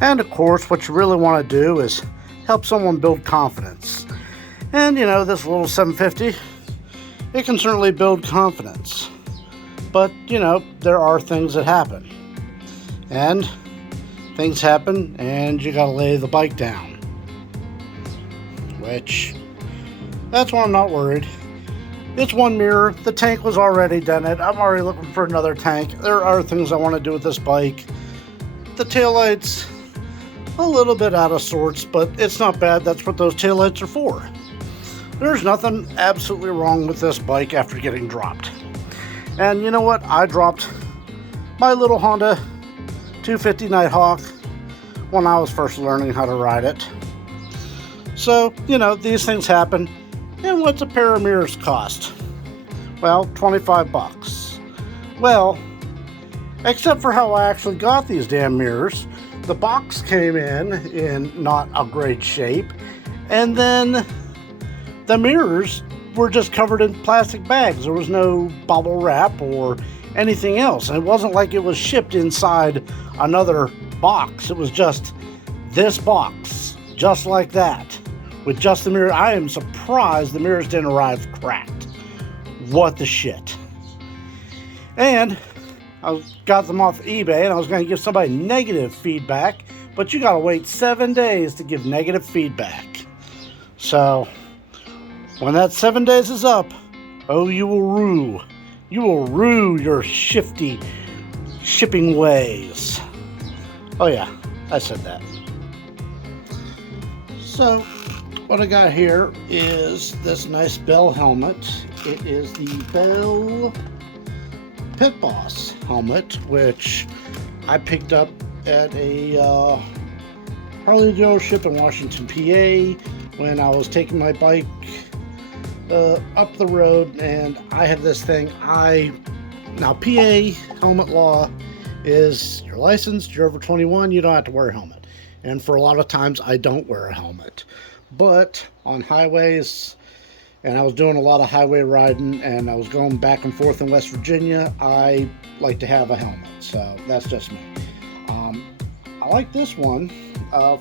And of course, what you really want to do is help someone build confidence. And this little 750, it can certainly build confidence. But, there are things that happen. And things happen, and you gotta lay the bike down. Which, that's why I'm not worried. It's one mirror. The tank was already dented. I'm already looking for another tank. There are things I want to do with this bike. The taillights, a little bit out of sorts, but it's not bad. That's what those taillights are for. There's nothing absolutely wrong with this bike after getting dropped. And you know what? I dropped my little Honda 250 Nighthawk when I was first learning how to ride it. So, these things happen. And what's a pair of mirrors cost? Well, $25. Well, except for how I actually got these damn mirrors. The box came in not a great shape, and then the mirrors were just covered in plastic bags. There was no bubble wrap or anything else. And it wasn't like it was shipped inside another box. It was just this box, just like that, with just the mirror. I am surprised the mirrors didn't arrive cracked. What the shit? And I got them off eBay, and I was going to give somebody negative feedback, but you got to wait 7 days to give negative feedback. So, when that 7 days is up, oh, you will rue. You will rue your shifty shipping ways. Oh yeah, I said that. So, what I got here is this nice Bell helmet. It is the Bell Pit Boss helmet, which I picked up at a Harley dealership in Washington, PA, when I was taking my bike up the road, and I have this thing. Now PA helmet law is you're licensed, you're over 21, you don't have to wear a helmet. And for a lot of times I don't wear a helmet. But on highways, and I was doing a lot of highway riding, and I was going back and forth in West Virginia, I like to have a helmet. So that's just me. I like this one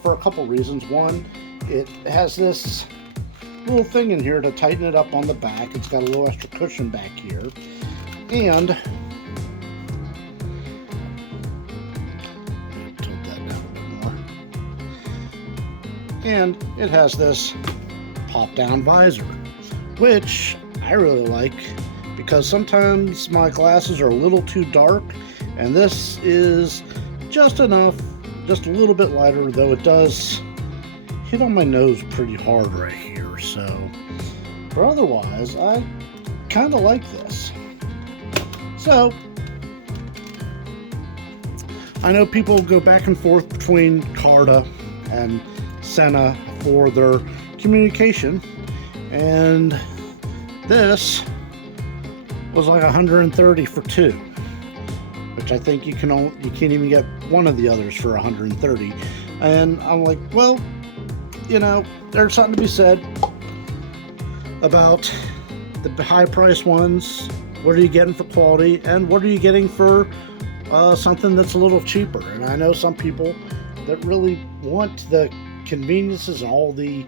for a couple reasons. One, it has this little thing in here to tighten it up on the back. It's got a little extra cushion back here. And tilt that down a bit more. And it has this pop-down visor, which I really like because sometimes my glasses are a little too dark, and this is just enough, just a little bit lighter, though it does hit on my nose pretty hard right here. So, but otherwise, I kind of like this. So, I know people go back and forth between Carta and Sena for their communication, and this was like $130 for two, which I think you can't even get one of the others for $130. And I'm like, well, there's something to be said about the high price ones. What are you getting for quality, and what are you getting for something that's a little cheaper? And I know some people that really want the conveniences and all the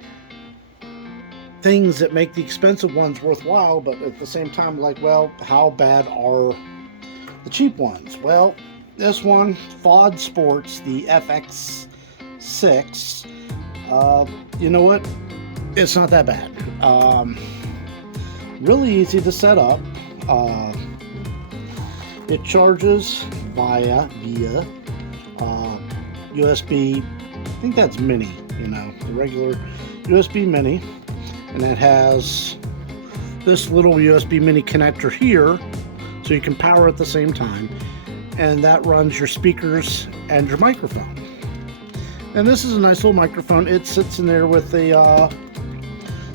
things that make the expensive ones worthwhile, but at the same time, like, well, how bad are the cheap ones? Well, this one, FOD Sports, the FX6, you know what? It's not that bad. Really easy to set up. It charges via USB. I think that's mini, the regular USB mini. And it has this little USB mini connector here, so you can power at the same time. And that runs your speakers and your microphone. And this is a nice little microphone. It sits in there with a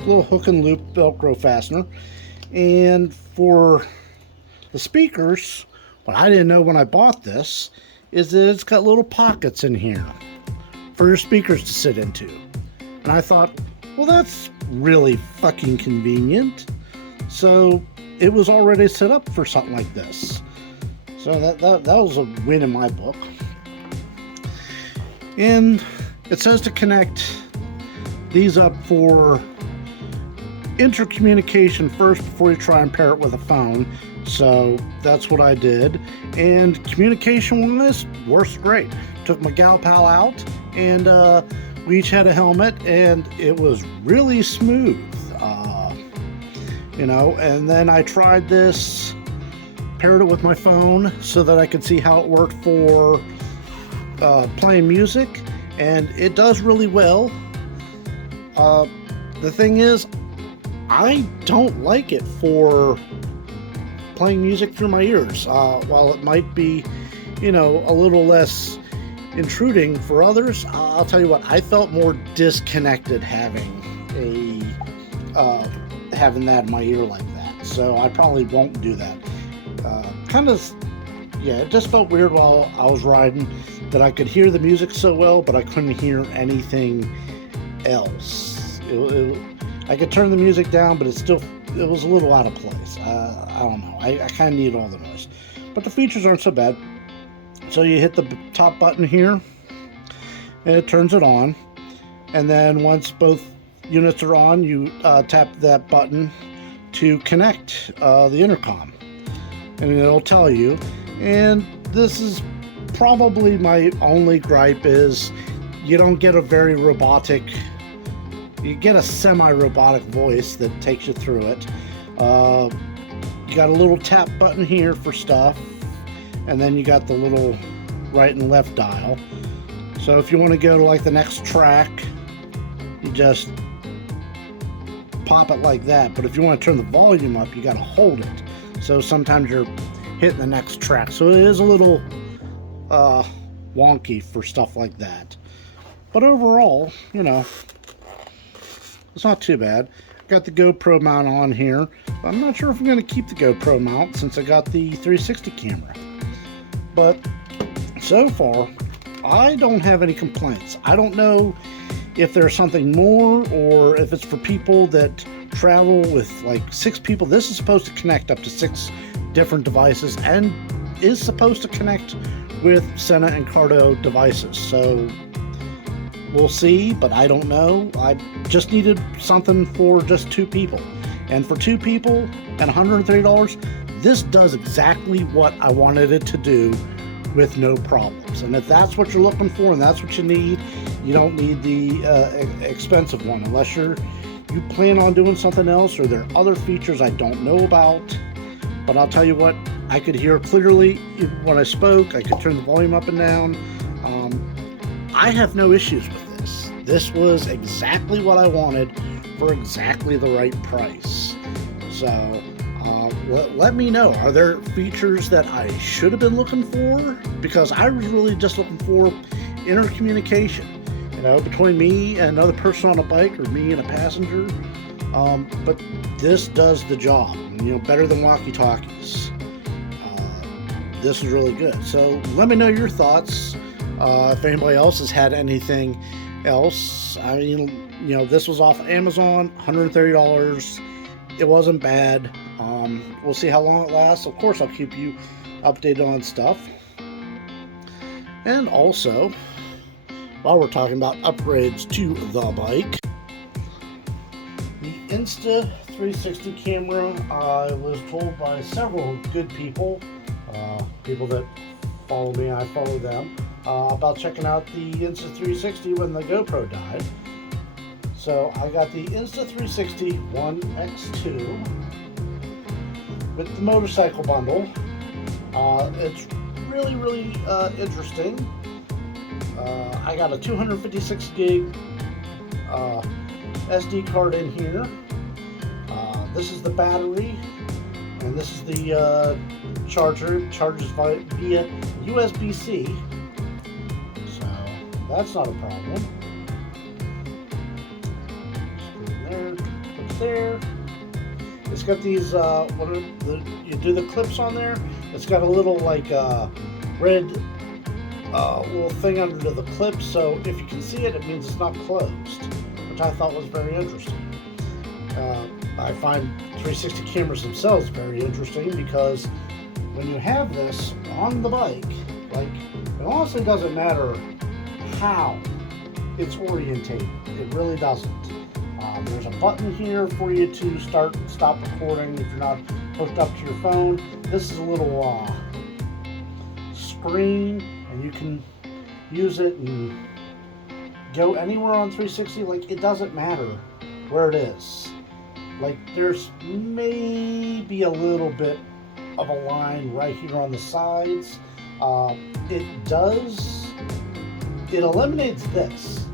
little hook and loop Velcro fastener. And for the speakers, what I didn't know when I bought this is that it's got little pockets in here for your speakers to sit into. And I thought, well, that's really fucking convenient. So it was already set up for something like this. So that was a win in my book. And it says to connect these up for intercommunication first before you try and pair it with a phone. So that's what I did. And communication wise, works great. Took my gal pal out, and we each had a helmet, and it was really smooth. And then I tried this, paired it with my phone so that I could see how it worked for playing music, and it does really well. The thing is, I don't like it for playing music through my ears. While it might be, a little less intruding for others, I'll tell you what, I felt more disconnected having that in my ear like that. So I probably won't do that. It just felt weird while I was riding that I could hear the music so well, but I couldn't hear anything else. I could turn the music down, but it was a little out of place. I don't know. I kind of need all the noise. But the features aren't so bad. So you hit the top button here, and it turns it on. And then once both units are on, you tap that button to connect the intercom. And it'll tell you. And this is probably my only gripe, is you don't get a very robotic, you get a semi-robotic voice that takes you through it. You got a little tap button here for stuff, and then you got the little right and left dial. So if you want to go to like the next track, you just pop it like that. But if you want to turn the volume up, you got to hold it. So sometimes you're hitting the next track. So it is a little wonky for stuff like that. But overall, it's not too bad. Got the GoPro mount on here. I'm not sure if I'm going to keep the GoPro mount since I got the 360 camera. But so far, I don't have any complaints. I don't know if there's something more, or if it's for people that travel with like 6 people. This is supposed to connect up to 6 different devices, and is supposed to connect with Sena and Cardo devices. So we'll see, but I don't know. I just needed something for just 2 people. And for 2 people at $130, this does exactly what I wanted it to do with no problems. And if that's what you're looking for and that's what you need, you don't need the expensive one unless you plan on doing something else, or there are other features I don't know about. But I'll tell you what, I could hear clearly when I spoke. I could turn the volume up and down. I have no issues with this. This was exactly what I wanted for exactly the right price. So let me know, are there features that I should have been looking for? Because I was really just looking for intercommunication, between me and another person on a bike, or me and a passenger. But this does the job, better than walkie-talkies. This is really good. So let me know your thoughts. If anybody else has had anything else. I mean, this was off Amazon, $130. It wasn't bad. We'll see how long it lasts. Of course, I'll keep you updated on stuff. And also, while we're talking about upgrades to the bike, the Insta360 camera, I was told by several good people, people that follow me, I follow them, about checking out the Insta360 when the GoPro died. So I got the Insta360 One X2 with the motorcycle bundle. It's really, really interesting. I got a 256 gig SD card in here. This is the battery, and this is the charger. It charges via USB-C, so that's not a problem. There. It's got these you do the clips on there. It's got a little like red little thing under the clip, so if you can see it, it means it's not closed, which I thought was very interesting. I find 360 cameras themselves very interesting, because when you have this on the bike, like, it honestly doesn't matter how it's orientated. It really doesn't. There's a button here for you to start and stop recording if you're not hooked up to your phone. This is a little screen, and you can use it and go anywhere on 360. Like, it doesn't matter where it is. Like, there's maybe a little bit of a line right here on the sides. It eliminates this.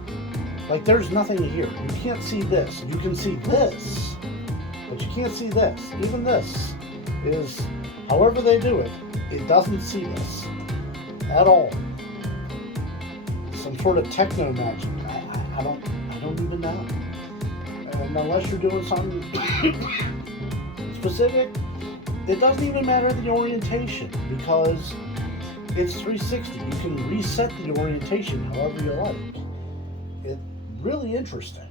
Like, there's nothing here. You can't see this. You can see this, but you can't see this. Even this is, however they do it, it doesn't see this at all. Some sort of techno magic. I don't even know. And unless you're doing something specific, it doesn't even matter the orientation, because it's 360. You can reset the orientation however you like. It's really interesting.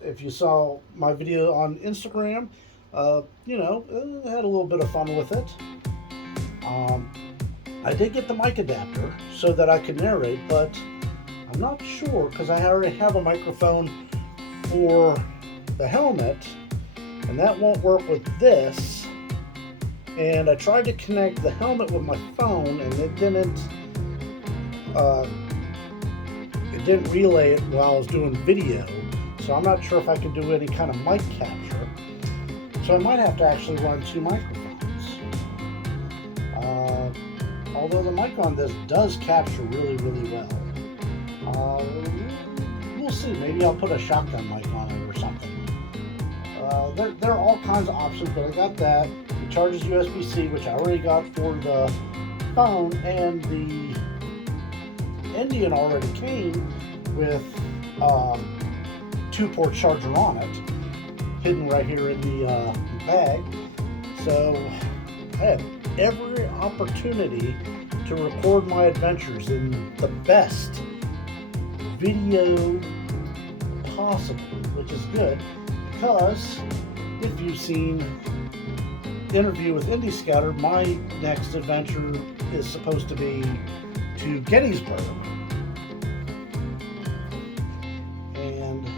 If you saw my video on Instagram, I had a little bit of fun with it. I did get the mic adapter so that I could narrate, but I'm not sure, because I already have a microphone for the helmet, and that won't work with this. And I tried to connect the helmet with my phone, and it didn't relay it while I was doing video. So I'm not sure if I could do any kind of mic capture. So I might have to actually run two microphones. Although the mic on this does capture really, really well. We'll see. Maybe I'll put a shotgun mic on it or something. There are all kinds of options, but I got that. It charges USB-C, which I already got for the phone, and the Indian already came with 2-port charger on it, hidden right here in the bag. So I have every opportunity to record my adventures in the best video possible, which is good, because if you've seen the interview with Indie Scouter, my next adventure is supposed to be to Gettysburg. And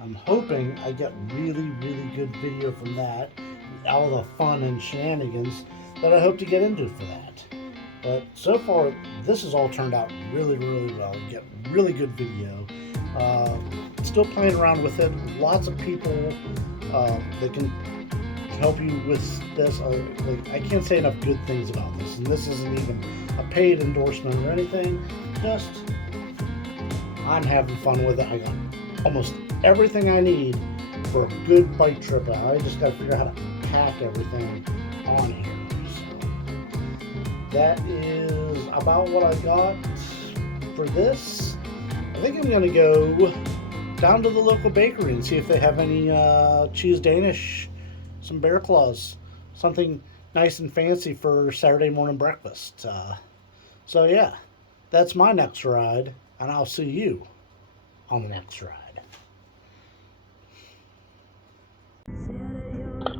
I'm hoping I get really, really good video from that, all the fun and shenanigans that I hope to get into for that. But so far, this has all turned out really, really well. You get really good video. Still playing around with it. Lots of people that can help you with this. I can't say enough good things about this. And this isn't even a paid endorsement or anything. Just, I'm having fun with it. I got almost everything I need for a good bike trip. I just got to figure out how to pack everything on here. That is about what I got for this. I think I'm going to go down to the local bakery and see if they have any cheese Danish, some bear claws, something nice and fancy for Saturday morning breakfast. So yeah, that's my next ride, and I'll see you on the next ride.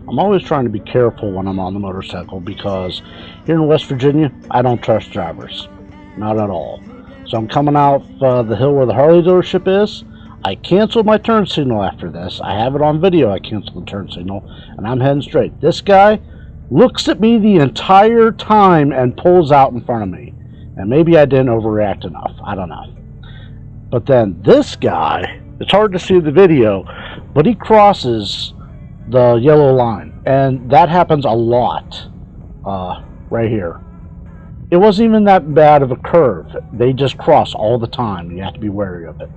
I'm always trying to be careful when I'm on the motorcycle, because here in West Virginia, I don't trust drivers. Not at all. So I'm coming out the hill where the Harley dealership is. I canceled my turn signal after this. I have it on video. I canceled the turn signal, and I'm heading straight. This guy looks at me the entire time and pulls out in front of me. And maybe I didn't overreact enough. I don't know. But then this guy, it's hard to see the video, but he crosses the yellow line, and that happens a lot right here. It wasn't even that bad of a curve. They just cross all the time. You have to be wary of it.